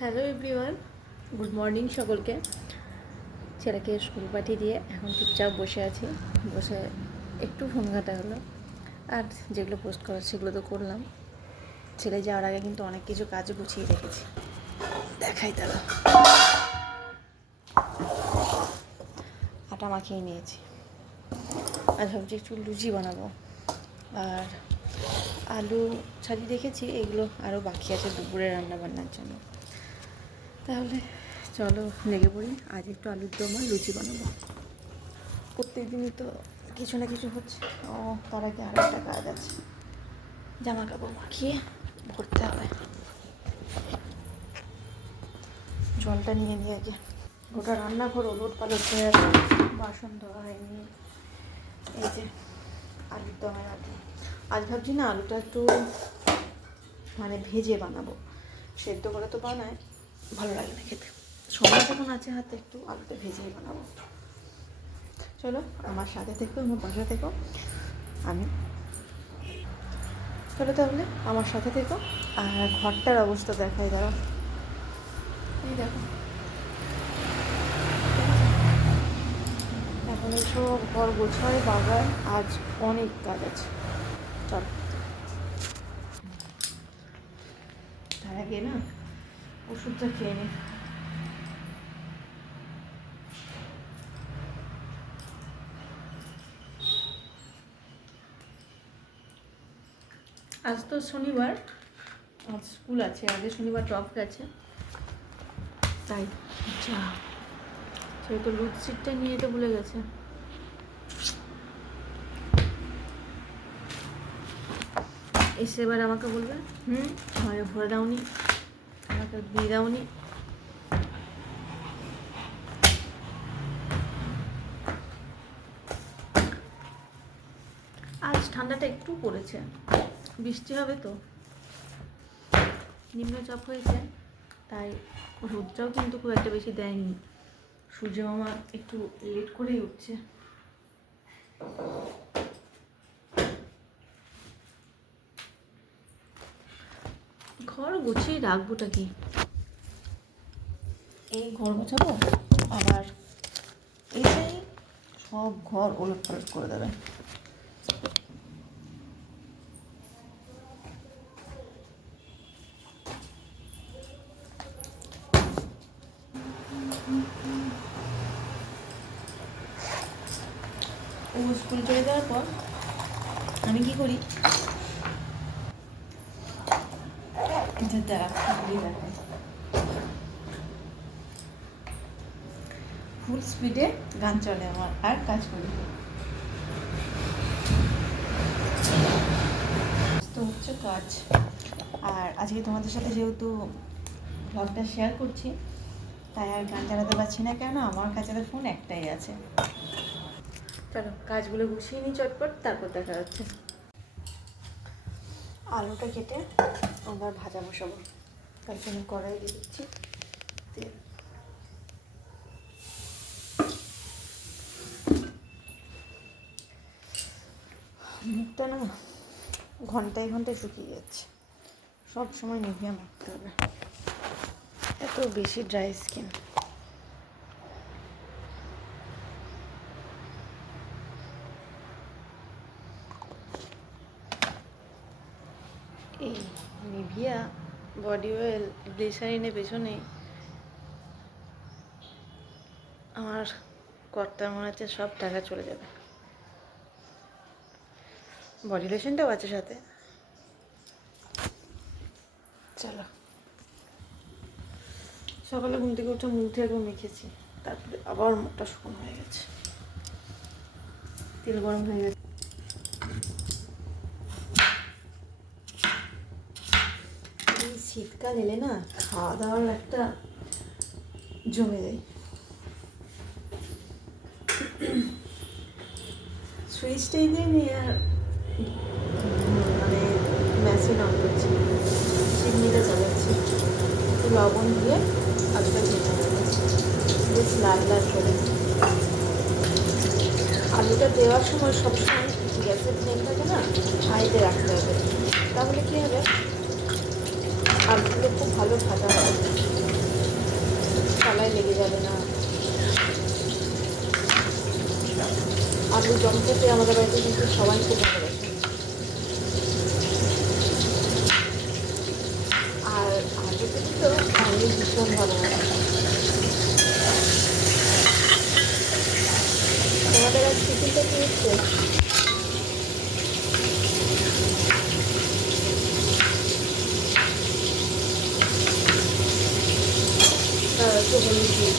Hello everyone, good morning সকলকে। ছেলেকে school পাঠিয়ে দিয়ে এখন চুপচাপ বসে আছি। বসে একটু ফোন ঘাটা হলো। আর যেগুলো পোস্ট করার সেগুলো তো করলাম। ছেলে যাওয়ার আগে কিন্তু অনেক কিছু কাজ গুছিয়ে রেখেছি। দেখাই তারা আটা মাখিয়ে নিয়েছি। আর ভাবছি একটু লুচি বানাবো। আর আলু ছাড়িয়ে রেখেছি। এগুলো আরও বাকি আছে দুপুরে রান্না বান্নার জন্য। তাহলে চলো লেগে পড়ি। আজ একটু আলুর দম আর লুচি বানাবো। প্রত্যেক দিনই তো কিছু না কিছু হচ্ছে। ও, তার আগে আর একটা কাজ আছে। জামা কাপড় মাখিয়ে ভরতে হবে। জলটা নিয়ে নিয়ে আগে। গোটা রান্নাঘর ওলট পালট হয়ে আছে বাসন ধোয়া হয়নি। এই যে আলুর দমের আলু আজ ভাবছি না আলুটা একটু মানে ভেজে বানাবো। সেদ্ধ করে তো বানায়। ভালো লাগে না খেতে। সময় যখন আছে হাতে একটু আলুটা ভেজেই বানাবো। চলো, আমার সাথে থেকো, আমার বাসা থেকো। আমি। চলো তাহলে, আমার সাথে থেকো। আর ঘরটার অবস্থা দেখাই দাঁড়া এই দেখো। এখন এইসব ঘর গোছায় বাগায় আজ অনেক কাজ আছে। চলো। তার আগে না ওষুধটা খেয়ে নি। আজ তো শনিবার, আজ স্কুল আছে আগে শনিবার টপ গেছে। তাই যা সে তো লুট সিটটা নিয়ে যেতে ভুলে গেছে। এসে এবার আমাকে বলবে, হুম ভরে দাওনি। আমাকে দিয়ে দাওনি। আজ ঠান্ডাটা একটু পড়েছে। বৃষ্টি হবে তো। নিম্নচাপ হয়েছে, তাই রোদটাও কিন্তু খুব একটা বেশি দেয়নি। সূর্য মামা একটু লেট করেই উঠছে। ঘর গুছিয়ে রাখবোটা কি? এই ঘর গোছাবো, আবার এসেই সব ঘর ওলট পালট করে দেবে। ও স্কুল চলে যাওয়ার পর আমি কি করি? দাঁড়া দেখাই ফুল স্পিডে গান চলে আমার আর কাজ করি। তো হচ্ছে কাজ। আর আজকে তোমাদের সাথে যেহেতু ব্লগটা শেয়ার করছি তাই আর গান চালাতে পারছি না কেন? আমার কাছে তো ফোন একটাই আছে। চলো কাজগুলো গুছিয়ে নিই চটপট তারপর দেখা যাচ্ছে আলুটা কেটে আবার ভাজা বসাবো। তার জন্য কড়াই দিয়ে দিচ্ছি তেল। মুখটা না ঘন্টায় ঘন্টায় শুকিয়ে যাচ্ছে? সব সময় নিভিয়া মাখতে হবে। এত বেশি ড্রাই স্কিন এই নিভিয়া বডি অয়েল গ্লিসারিনের পেছনে আমার কর্তার মনে হচ্ছে সব টাকা চলে যাবে। বডি লোশনটাও আছে সাথে। চলো। সকালে ঘুম থেকে উঠে মুখ থেকে মেখেছি। তারপরে আবার মুখটা শুকনো হয়ে গেছে। তেল গরম হয়ে গেছে। শীতকাল এলে না খাওয়া দাওয়ার একটা জমে যায়। সুইচটাই দিয়ে নিয়ে মানে মেশিন অন করছি। চিমনিটা চালাচ্ছি একটু লবণ দিয়ে আলুটা ভেজে নেব বেশ লাল লাল করে। আলুটা দেওয়ার সময় সবসময় গ্যাসের ফ্লেমটাকে না হাইতে রাখতে হবে। তাহলে কী হবে? আলুগুলো খুব ভালো ভাজা হবে। গায়ে লেগে যাবে না। আলুর জমতে আমাদের বাড়িতে কিন্তু সবাই খুব ভালোবাসে আর আলু খেতে তো আমি ভীষণ ভালোবাসি তোমাদের আজ হ্যাঁ একটু হলুদ দিই।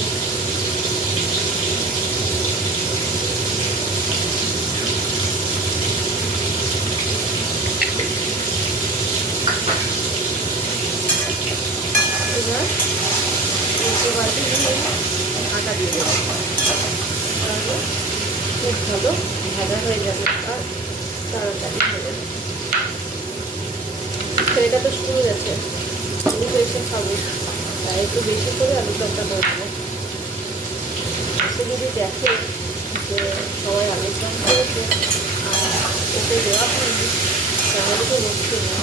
এবার উল্টে পাল্টে দিয়ে আটা দিয়ে দেবো তাহলে খুব ভালো ভাজা হয়ে যাবে আর তাড়াতাড়ি হয়ে যাবে ছেলেটা তো শুরু গেছে আলু এসে খাব। তাই একটু বেশি করে আলু চপটা করে দেবো সে যদি দেখে যে সবাই আলু দম করেছে ওকে দেওয়া হয়নি, তাহলে তো বসছে না।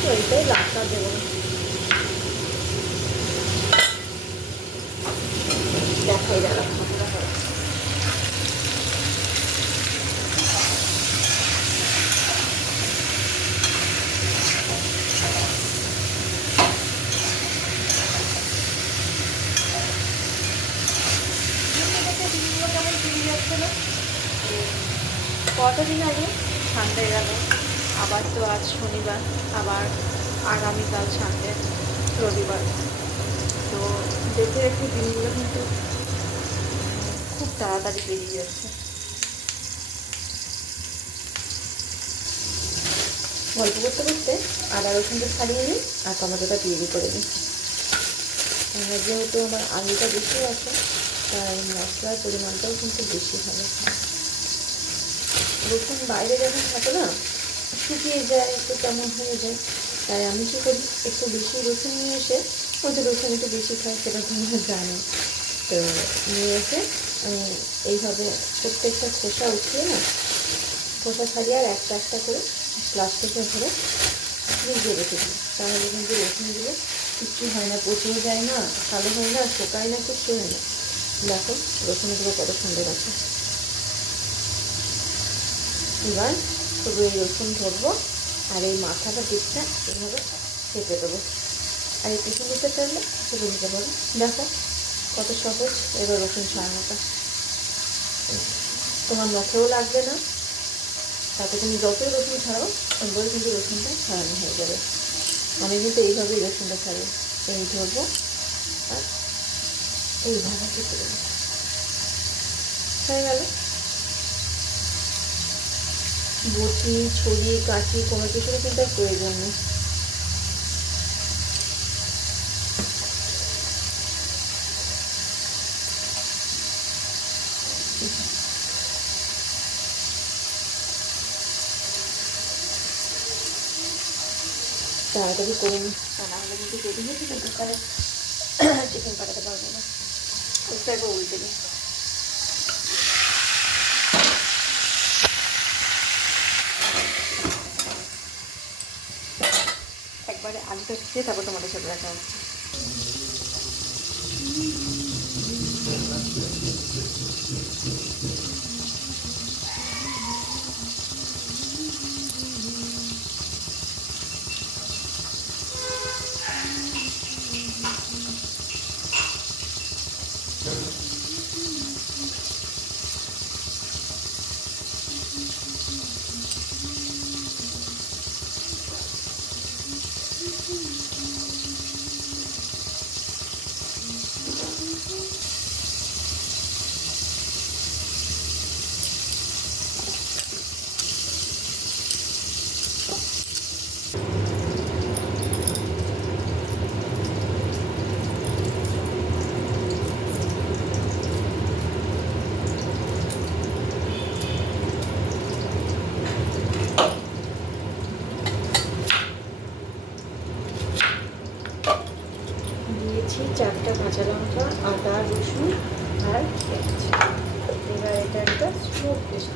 তো এটাই লাস্টটা দেবো। না দেখাই দাঁড়া খাব হয় কত দিন আগে সানডে গেল। আবার তো আজ শনিবার, আবার আগামীকাল সানডে রবিবার। তো দেখে একটু দিনগুলো কিন্তু খুব তাড়াতাড়ি বেরিয়ে যাচ্ছে। গল্প করতে করতে আদা রসুনটা ছাড়িয়ে নিই আর টমেটোটা তৈরি করে নিই যেহেতু আমার আলুটা বেশি আছে তাই মশলার পরিমাণটাও কিন্তু বেশি হবে। রসুন বাইরে যখন থাকে না, শুকিয়ে যায়, একটু কেমন হয়ে যায়। তাই আমি কী করি, একটু বেশি রসুন নিয়ে এসে যে রসুন একটু বেশি খাই সেটা তোমরা জানো। তো নিয়ে এসে, আমি এইভাবে প্রত্যেকটা খোসা উঠিয়ে না, খোসা ছাড়িয়ে আর একটা একটা করে প্লাস্টিকে ভরে ভিজিয়ে রেখে দিই। তাহলে কিন্তু রসুনগুলো কিচ্ছু হয় না, পচেও যায় না, কালো হয় না, শোকায় না কিচ্ছু হয় না। দেখো রসুনগুলো কত সুন্দর আছে। এবার শুধু এই রসুন ধরবো, আর এই মাথাটা দিকটা এভাবে কেটে দেবো। আর এই টিফিন দিতে চাইলে শুধু দিতে পারো। দেখো, কত সহজ এবার রসুন ছাড়ানোটা। তোমার নখেও লাগবে না। তাতে তুমি যতই রসুন ছাড়াও সুন্দর কিন্তু রসুনটা ছাড়ানো হয়ে যাবে। আমি কিন্তু এইভাবেই রসুনটা ছাড়ি এই ধরবো। আর এইভাবে কেটে দেবো হয়ে গেল। বটি, ছুরি কাঁচি কোনো কিছুরই কিন্তু আর প্রয়োজন নেই। তাড়াতাড়ি করে নিই তা না হলে কিন্তু যদি হয়েছে তাহলে চিকেন পাঠাতে পারব না। ওইটা একবার উল্টে একবারে আলুটা দিয়ে তারপর তোমাদের সাথে দেখা হচ্ছে। দিয়েছি চারটা কাঁচা লঙ্কা, আদা, রসুন আর পেঁয়াজ। এবার এটা একটা স্মোক পেস্ট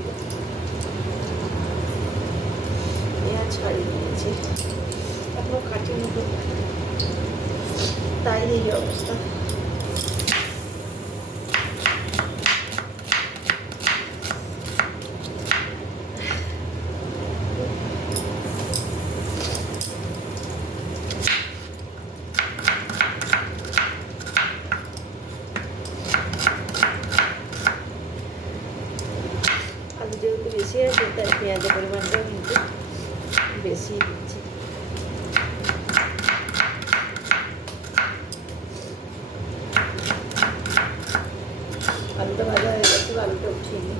পেঁয়াজ ছাড়িয়ে নিয়েছি এখনও কাঠের মতো তাই এই অবস্থা আলু যেহেতু বেশি আছে তাই পেঁয়াজের পরিমাণটাও কিন্তু বেশি দিচ্ছি আলুটা ভাজা হয়ে গেছে এবার আলুটা উঠিয়ে নিই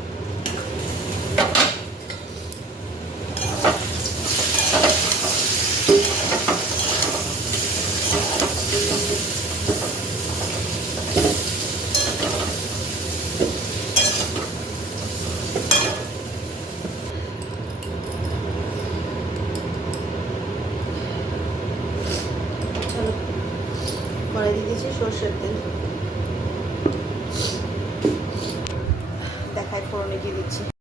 চলো কড়াই দিয়ে দিয়েছি